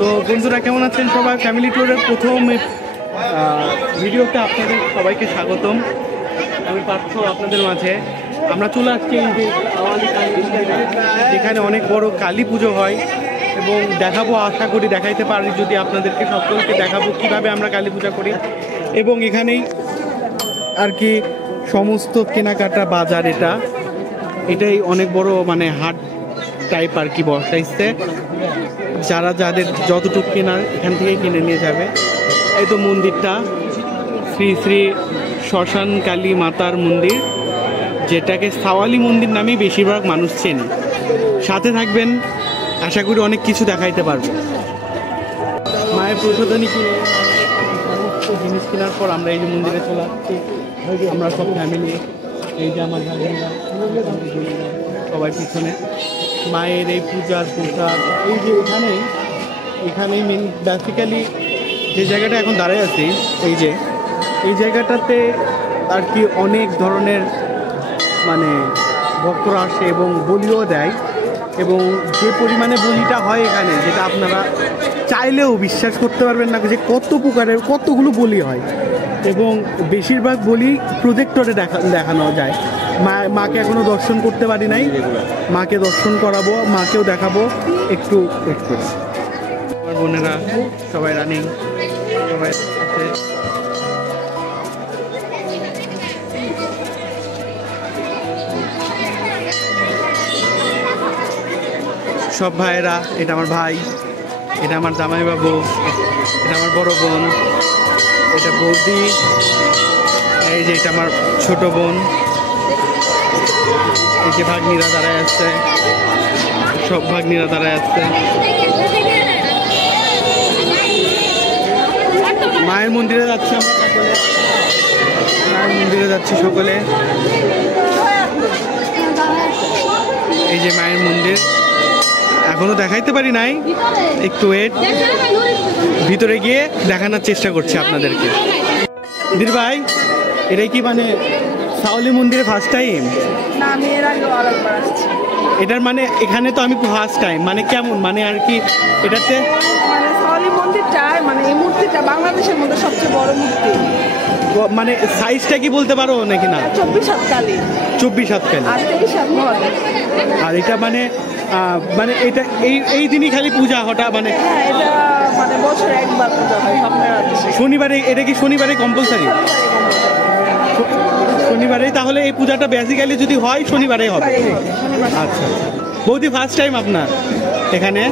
তো বন্ধুরা কেমন আছেন সবাই? ফ্যামিলি ট্যুরের প্রথম ভিডিওতে আপনাদের সবাইকে স্বাগতম। আমি পার্থ আপনাদের মাঝে। আমরা চলে আসছি যেখানে অনেক বড় কালী পুজো হয় এবং দেখাবো, আশা করি দেখাইতে পারি যদি আপনাদেরকে সকলকে দেখাবো কীভাবে আমরা কালী পূজা করি। এবং এখানেই আর কি সমস্ত কেনাকাটা বাজার, এটাই অনেক বড় মানে হাট টাইপ আর কি বসাইছে। যাদের যতটুকু কেনার এখান থেকে কিনে নিয়ে যাবে। এই তো মন্দিরটা শ্রী শ্রী শ্মশান কালী মাতার মন্দির, যেটাকে সাওয়ালি মন্দির নামেই বেশিরভাগ মানুষ চেনে। সাথে থাকবেন, আশা করি অনেক কিছু দেখাইতে পারবো। মায়ের প্রসাদানি কিনে সমস্ত জিনিস কেনার পর আমরা এই যে মন্দিরে চলে আসছি। আমরা সব ফ্যামিলি, এই যে আমার সবাই পিছনে মায়ের এই পূজার প্রসাদ। এই যে এখানেই মেন বেসিক্যালি যে জায়গাটা এখন দাঁড়ায় আছি, এই জায়গাটাতে আর কি অনেক ধরনের মানে ভক্তরা আসে এবং বলিও দেয়। এবং যে পরিমাণে বলিটা হয় এখানে, যেটা আপনারা চাইলেও বিশ্বাস করতে পারবেন না যে কতগুলো বলি হয়। এবং বেশিরভাগ বলি প্রজেক্টরে দেখানো যায়। মাকে এখনও দর্শন করতে পারি নাই, মাকে দর্শন করাবো, মাকেও দেখাবো একটু। আমার বোনেরা সবাই রানিং, সবাই আছে। সব ভাইয়েরা, এটা আমার ভাই, এটা আমার জামাইবাবু, এটা আমার বড় বোন, এটা বৌদি, এই যে এটা আমার ছোট বোন, এই যে ভাগ্নিরা দাঁড়ায় আসছে, সব ভাগ্নিরা দাঁড়ায় আসছে। মায়ের মন্দিরে যাচ্ছি আমরা সকলে, মায়ের মন্দিরে যাচ্ছি সকলে। এই যে মায়ের মন্দির, এখনো দেখাইতে পারি নাই, একটু ওয়েট, ভিতরে গিয়ে দেখানোর চেষ্টা করছি আপনাদেরকে। দিদি ভাই, এটাই কি মানে সাওয়ালি মন্দিরে ফার্স্ট টাইম? না, আমি এর আগেও আরেকবার আসছি। এটার মানে এখানে তো আমি ফার্স্ট টাইম, মানে কেমন মানে আর কি এটাতে মানে সাওয়ালি মন্দিরটা, মানে এই মূর্তিটা বাংলাদেশের মধ্যে সবচেয়ে বড় মূর্তি। মানে সাইজটা কি বলতে পারো নাকি? না, 24 হাত কালী, 24 হাত কালী আর 23 হাত মহাদেব। আর এটা মানে এটা এই দিনই খালি পূজা হটা মানে? হ্যাঁ, এটা মানে বছরে একবার পূজা হয় আপনার আছে শনিবারে। এটা কি শনিবারে কম্পালসারি? শনিবারেই। তাহলে এই পূজাটা বেসিক্যালি যদি হয় শনিবারেই হবে। আচ্ছা, বৌদি ফার্স্ট টাইম আপনার এখানে?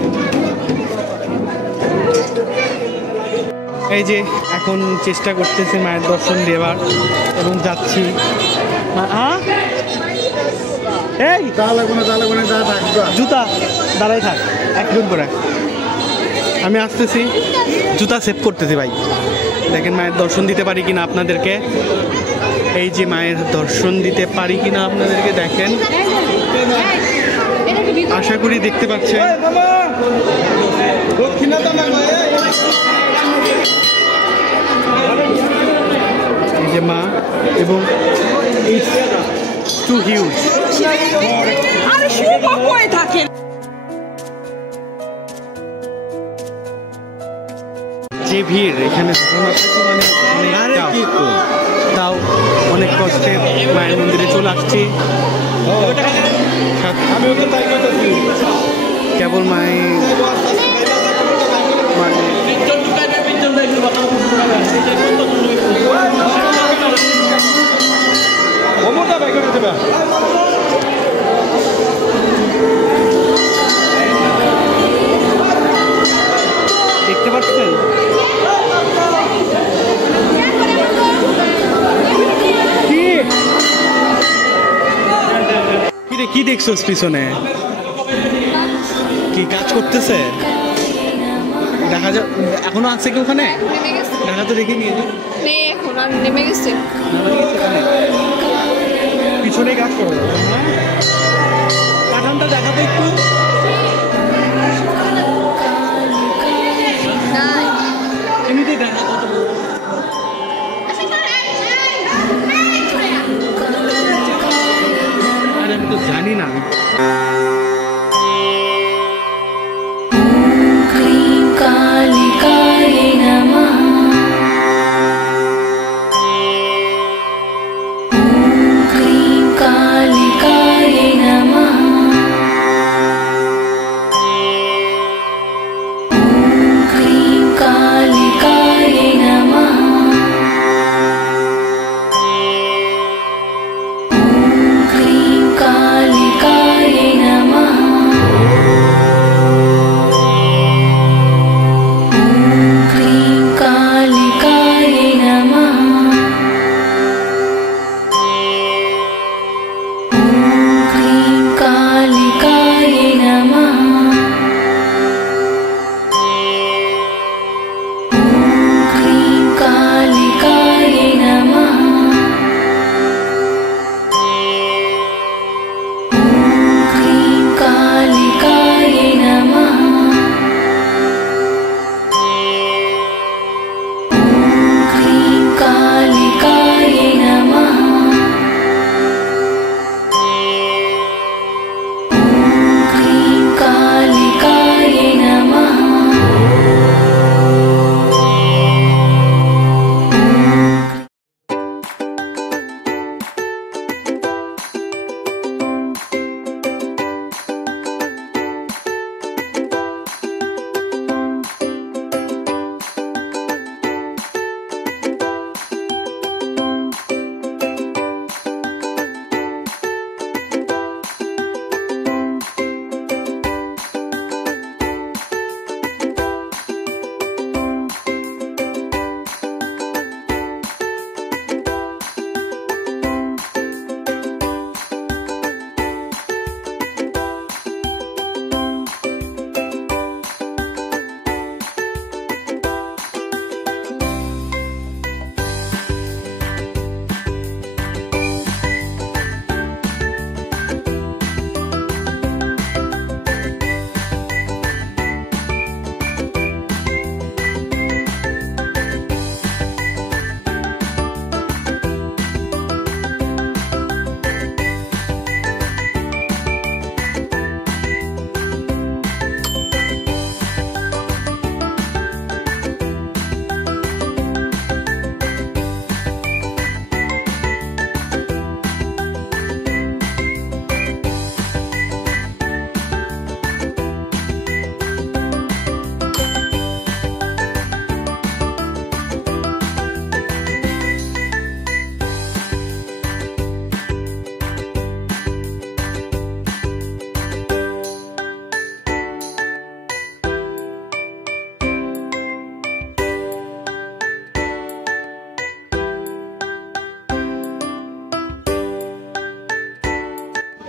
এই যে এখন চেষ্টা করতেছি মায়ের দর্শন দেওয়ার এবং যাচ্ছি। এই জুতা দাঁড়াই থাক, একজন করে আমি আসতেছি, জুতা সেভ করতেছি ভাই। দেখেন মায়ের দর্শন দিতে পারি কিনা আপনাদেরকে। এই যে মায়ের দর্শন দিতে পারি কিনা আপনাদেরকে, দেখেন, আশা করি দেখতে পাচ্ছেন। এই যে মা, এবং টু হিউজ যে ভিড় এখানে, তাও অনেক কষ্টে মায়ের মন্দিরে চলে আসছি। কেবল মায়ের মানে দেখতে পাচ্ছেন কি দেখছো পিছনে? কি কাজ করতেছে? দেখা যায় এখনো আছে কি ওখানে? দেখা তো দেখি নিয়ে এখন আর নেমে গেছে, পিছনে কাজ করো। কাঠানটা দেখাবো একটু। এমনিতেই দেখা আমি তো জানি না। Green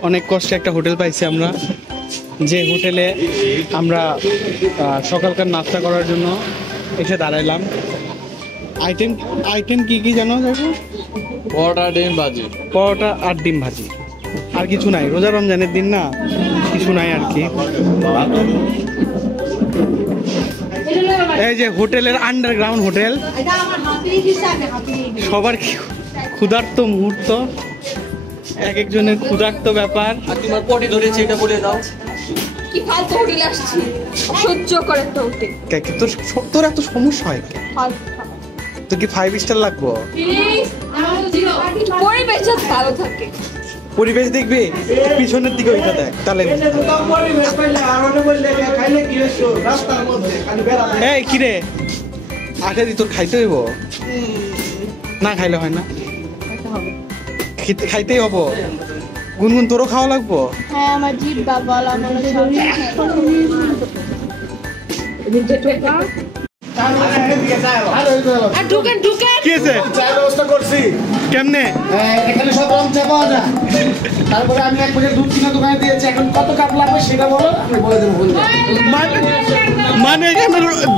অনেক কষ্টে একটা হোটেল পাইছি আমরা, যে হোটেলে আমরা সকালকার নাস্তা করার জন্য এসে দাঁড়াইলাম। আইটেম আইটেম কি কি জানো? দেখো, পরোটা ডিম ভাজি। পরোটা আর ডিম ভাজি, আর কিছু নাই। রোজা রমজানের দিন না, কিছু নাই আর কি। এই যে হোটেলের আন্ডারগ্রাউন্ড হোটেল, সবার ক্ষুধার্ত মুহূর্ত, এক একজনের ক্ষুধার্ত ব্যাপার। আর তোমার পটি ধরেছে, এটা বলে দাও। কি ফালতু হোটেল আসছি, সহ্য করে একটা হোটেল। তোর এত সমস্যা হয়? তো কি 5 স্টার লাগবো? পরিবেশ যাতে ভালো থাকে। পরিবেশ দেখবি, পিছনের দিকে ওইটা দেখ, তাহলে এই কিরে আশা দি তোর খাইতে হইব না? খাইলে হয় না, খাইতেই হবো। গুনগুন তোরও খাওয়া লাগবো। হ্যাঁ, আমার জিভ বা গলা মনে আর ঢুকেন ঢুকেন। কি আছে? চায়ের ব্যবস্থা করছি। কেমনে? এখানে সব রং চা পাওয়া যায়। তারপরে আমি এক প্যাকেট দুধ কিনা দোকানে দিয়েছি। এখন কত কাপ লাগবে সেটা বলো, আমি বলে দেবো। মানে এখানে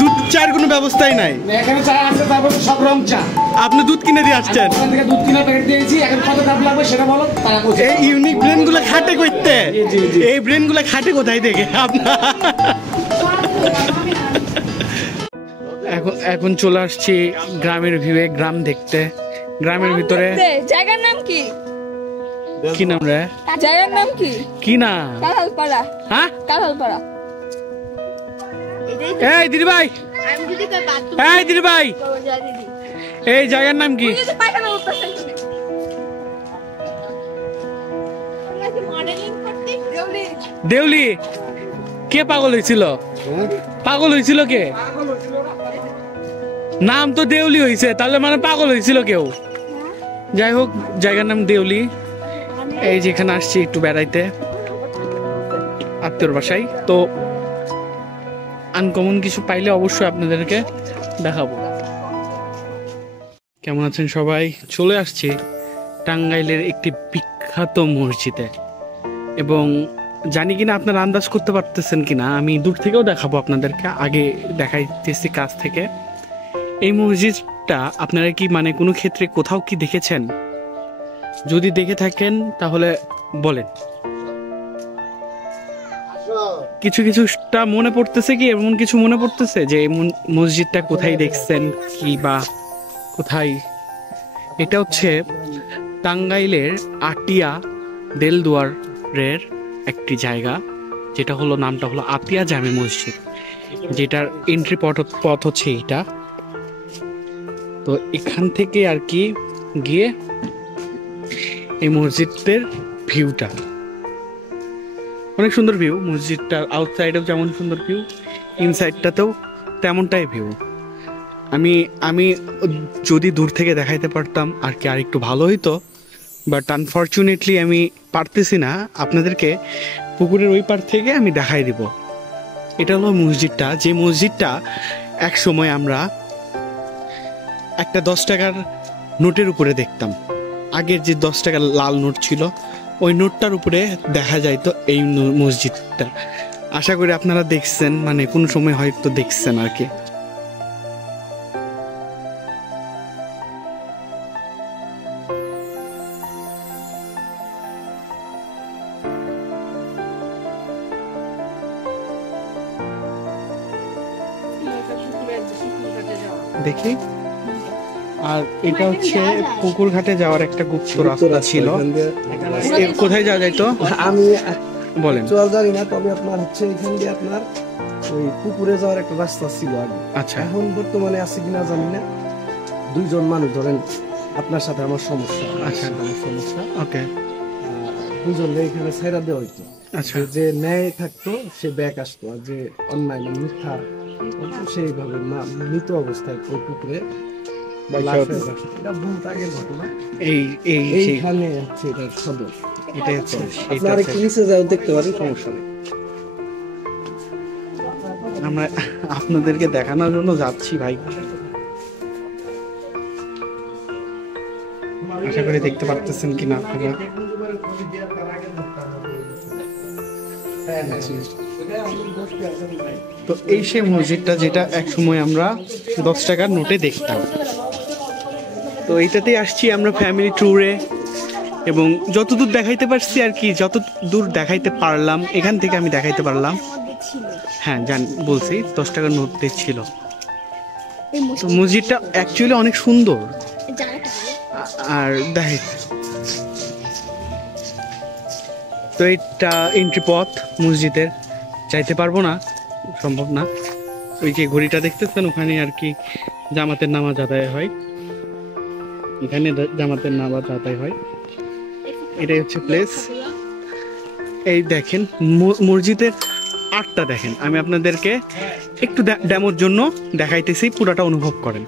দুধ চায়ের কোনো ব্যবস্থাই নাই? এখানে চা আছে, তারপরে সব রং চা। আপনি দুধ কিনে দিয়ে আসছেন? ওখান থেকে দুধ কিনা প্যাকেট দিয়েছি। এখন কত কাপ লাগবে সেটা বলো, তারা বলছে। এই ইউনিক ব্রেন গুলো খাটে করতে, এই ব্রেন গুলো খাটে কোথায় থেকে আপনার? এখন চলে আসছি গ্রামের ভিউয়ে, গ্রাম দেখতে। গ্রামের ভিতরে জায়গার নাম কি? কি নাম রে? জায়গার নাম কি? কি না? কাঁঠালপাড়া। হ্যাঁ, কাঁঠালপাড়া। এই দিদি ভাই, এই দিদি ভাই, এই জায়গার নাম কি? দেউলি। কে পাগল হয়েছিল? পাগল হয়েছিল কে? নাম তো দেউলি হয়েছে, তাহলে মানে পাগল হয়েছিল কেউ। যাই হোক, জায়গার নাম দেউলি। এই যেখানে আসছি একটু বেড়াইতে আত্মীয়র বাসায়, তো আনকমন কিছু পাইলে অবশ্যই আপনাদেরকে দেখাবো। কেমন আছেন সবাই? চলে আসছি টাঙ্গাইলের একটি বিখ্যাত মসজিদে, এবং জানি কিনা আপনারা আন্দাজ করতে পারতেছেন কিনা, আমি দূর থেকেও দেখাবো আপনাদেরকে, আগে দেখাইতেছি কাছ থেকে। এই মসজিদটা আপনারা কি মানে কোনো ক্ষেত্রে কোথাও কি দেখেছেন? যদি দেখে থাকেন তাহলে বলেন। কিছু কিছুটা মনে পড়তেছে কি, এমন কিছু মনে পড়তেছে যে মসজিদটা কোথায় দেখছেন কি বা কোথায়? এটা হচ্ছে টাঙ্গাইলের আটিয়া দেলদুয়ারের একটি জায়গা, যেটা হলো নামটা হলো আতিয়া জামে মসজিদ, যেটার এন্ট্রি পথ হচ্ছে এইটা। তো এখান থেকে আর কি গিয়ে এই মসজিদের ভিউটা অনেক সুন্দর ভিউ। মসজিদটার আউটসাইডেও যেমন সুন্দর ভিউ, ইনসাইডটাতেও তেমনটাই ভিউ। আমি যদি দূর থেকে দেখাইতে পারতাম আর কি আর একটু ভালো হইতো, বাট আনফর্চুনেটলি আমি পারতেছি না। আপনাদেরকে পুকুরের ওই পার থেকে আমি দেখাই দিব। এটা হলো মসজিদটা, যে মসজিদটা এক সময় আমরা একটা 10 টাকার নোটের উপরে দেখতাম। আগের যে 10 টাকার লাল নোট ছিল, ওই নোটটার উপরে দেখা যাইতো এই মসজিদটা। আশা করি আপনারা দেখছেন, মানে কোনো সময় হয়তো দেখছেন আর কি। দেখি, আর এটা হচ্ছে পুকুর ঘাটে যাওয়ার একটা গুপ্ত রাস্তা ছিল। কোথায় যাওয়া যাইতো আমি বলেন? চল জানি না, তবে আপনার হচ্ছে এখান দিয়ে আপনার ওই পুকুরে যাওয়ার একটা রাস্তা ছিল আগে। আচ্ছা, এখন বর্তমানে আছে কিনা জানি না। দুইজন মানুষ, ধরেন আপনার সাথে আমার সমস্যা, আচ্ছা আমার সমস্যা, ওকে, দুজন এখানে ছাইরা দেওয়া হইতো। আচ্ছা, যে ন্যায় থাকতো সে ব্যাক আসতো, আর যে অন্যায় মানে মিথ্যা সেইভাবে মৃত অবস্থায় ওই পুকুরে এটা বহুত আগের ঘটনা। এইখানে হচ্ছে এটার সদর। এটাই হচ্ছে, আপনারা একটু নিচে যাও, দেখতে পারেন, সমস্যা নেই। আমরা আপনাদেরকে দেখানোর জন্য যাচ্ছি ভাই। আশা করি দেখতে পারতেছেন কিনা আপনারা। তো এই সেই মসজিদটা যেটা এক সময় আমরা 10 টাকার নোটে দেখতাম। তো এইটাতেই আসছি আমরা ফ্যামিলি ট্যুরে, এবং যতদূর দেখাইতে পারছি আর কি, যত দূর দেখাইতে পারলাম এখান থেকে আমি দেখাইতে পারলাম। হ্যাঁ বলছি 10 টাকার নোটে ছিল। তো মসজিদটা অ্যাকচুয়ালি অনেক সুন্দর। আর দেখ, তো এটা এন্ট্রি পথ মসজিদের, যাইতে পারবো না, সম্ভব না। ওই যে ঘড়িটা দেখতেছেন ওখানে আর কি জামাতের নামাজ আদায় হয়, এখানে জামাতের নামাজ আদায় হয়। এটাই হচ্ছে প্লেস। এই দেখেন মসজিদের আটটা দেখেন, আমি আপনাদেরকে একটু ডেমোর জন্য দেখাইতেছি, পুরাটা অনুভব করেন।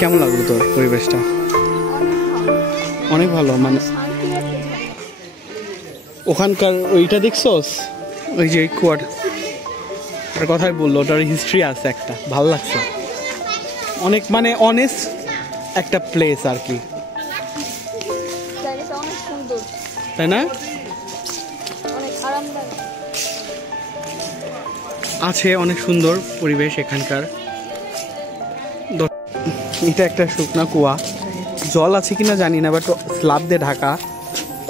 কেমন লাগলো তোর পরিবেশটা? অনেক ভালো। মানে ওখানকার ওইটা দেখছস, ওই যে কুয়ার কথাই বললো, ওটার হিস্ট্রি আছে একটা, ভালো লাগছে অনেক। মানে অনেস্ট একটা প্লেস আর কি, তাই না? আছে অনেক সুন্দর পরিবেশ এখানকার। এটা একটা শুকনা কুয়া, জল আছে কিনা জানি না, বাট স্ল্যাব দিয়ে ঢাকা,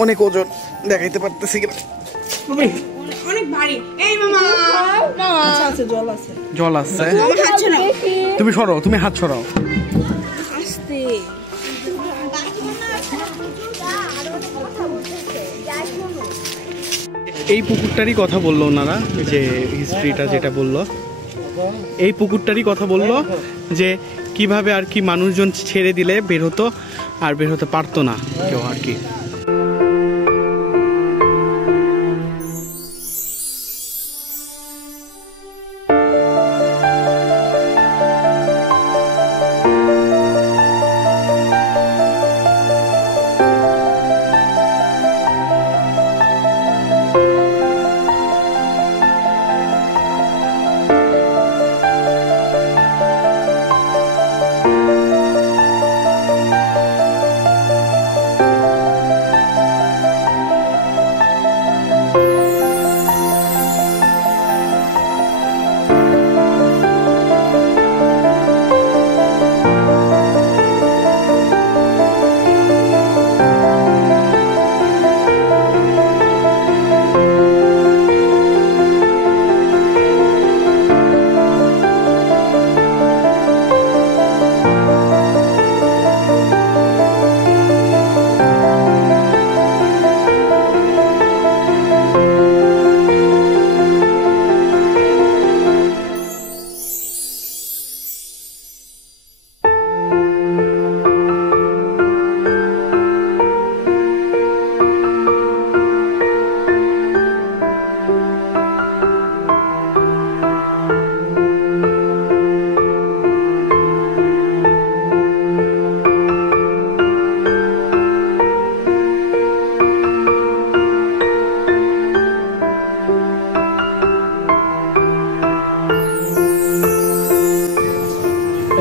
অনেক ওজন, দেখাইতে পারতেছি কিনা। অনেক ভারী। এই মামা আচ্ছা আছে, জল আছে, জল আছে। হাত ছড়াও, তুমি সরাও, তুমি হাত ছড়াও। আস্তে। এই পুকুরটারই কথা বললো ওনারা, যে হিস্ট্রিটা যেটা বললো, এই পুকুরটারই কথা বললো যে কিভাবে আর কি মানুষজন ছেড়ে দিলে বের হতো, আর বের হতে পারতো না কেউ আর কি।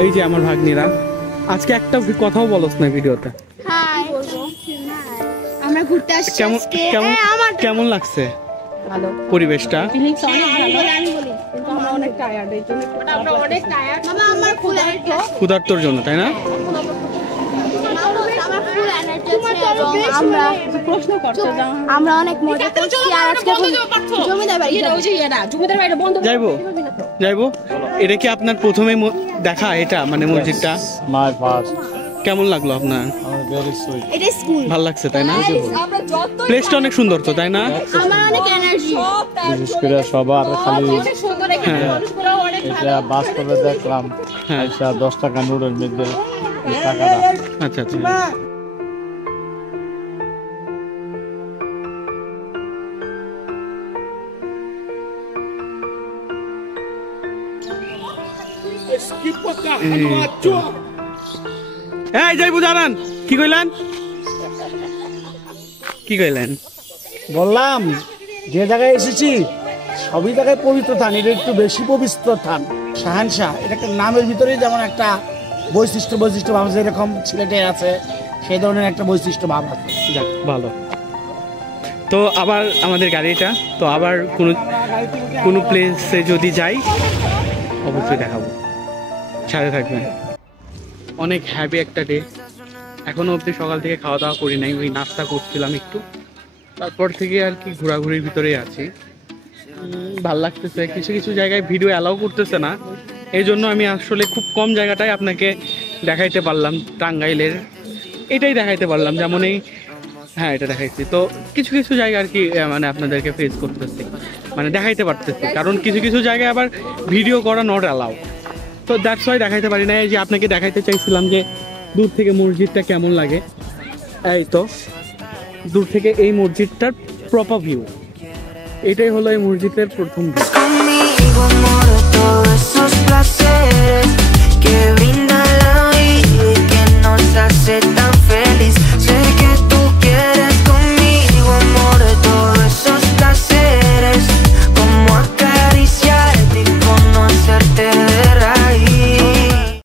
এই যে আমার ভাগ্নিরা, আজকে একটা কথাও বলস না ভিডিওতে। হাই আমরা ঘুরতে আসছি কেমন আজকে। কেমন আমার কেমন লাগছে ভালো পরিবেশটা? অনেক ভালো আমি বলি কিন্তু আমরা অনেক টায়ার্ড এই জন্য আমরা অনেক টায়ার্ড মামা আমার ফুল এনার্জি ক্ষুধার্তর জন্য, তাই না? আমার ফুল এনার্জি আছে এবং প্রশ্ন করছে আমরা অনেক মজা করছি আর আজকে জমিদার বাড়ি যাইবো যাইবো। এটা কি আপনার প্রথমে দেখা এটা, মানে মসজিদটা? মাই ফার্স্ট কেমন লাগলো আপনার? Very sweet. এটা স্কুল ভালো লাগছে, তাই না? প্লেসটা অনেক সুন্দর তো, তাই না? আমার অনেক এনার্জি বিশেষ করে সবার খালি হ্যাঁ এটা বাস্তবে দেখলাম। হ্যাঁ, 10 টাকা নোটের মধ্যে এই টাকাটা আচ্ছা আচ্ছা। এই যাইবো জানান, কি কইলেন? কি কইলেন? বললাম যে জায়গায় এসেছি সবই জায়গায় পবিত্র থান, এটা একটু বেশি পবিত্র থান। শাহানশাহ এটা একটা নামের ভিতরেই যেমন একটা বৈশিষ্ট্য ভাব, যেরকম ছেলেটে আছে সেই ধরনের একটা বৈশিষ্ট্য ভাব আছে। যাক ভালো। তো আবার আমাদের গাড়িটা তো আবার কোনো প্লেসে যদি যাই অবশ্যই দেখাবো, সাথে থাকবেন। অনেক হ্যাপি একটা ডে। এখনো অবধি সকাল থেকে খাওয়া দাওয়া করি নাই, ওই নাস্তা করছিলাম একটু, তারপর থেকে আর কি ঘোরাঘুরির ভিতরেই আছি। ভাল লাগতেছে। কিছু কিছু জায়গায় ভিডিও অ্যালাউ করতেছে না, এই জন্য আমি আসলে খুব কম জায়গাটায় আপনাকে দেখাইতে পারলাম। টাঙ্গাইলের এটাই দেখাইতে পারলাম, যেমন এই হ্যাঁ এটা দেখাইছি। তো কিছু কিছু জায়গা আর কি মানে আপনাদেরকে ফেস করতেছি, মানে দেখাইতে পারতেছি, কারণ কিছু কিছু জায়গায় আবার ভিডিও করা নট অ্যালাউ। তো দ্যাটস ওয়াই দেখাইতে পারি না। এই যে আপনাকে দেখাইতে চাইছিলাম যে দূর থেকে মসজিদটা কেমন লাগে। এই তো দূর থেকে এই মসজিদটার প্রপার ভিউ, এটাই হলো এই মসজিদের প্রথম view. Conmigo moro todos esos placeres que brinda la vida y que nos hace tan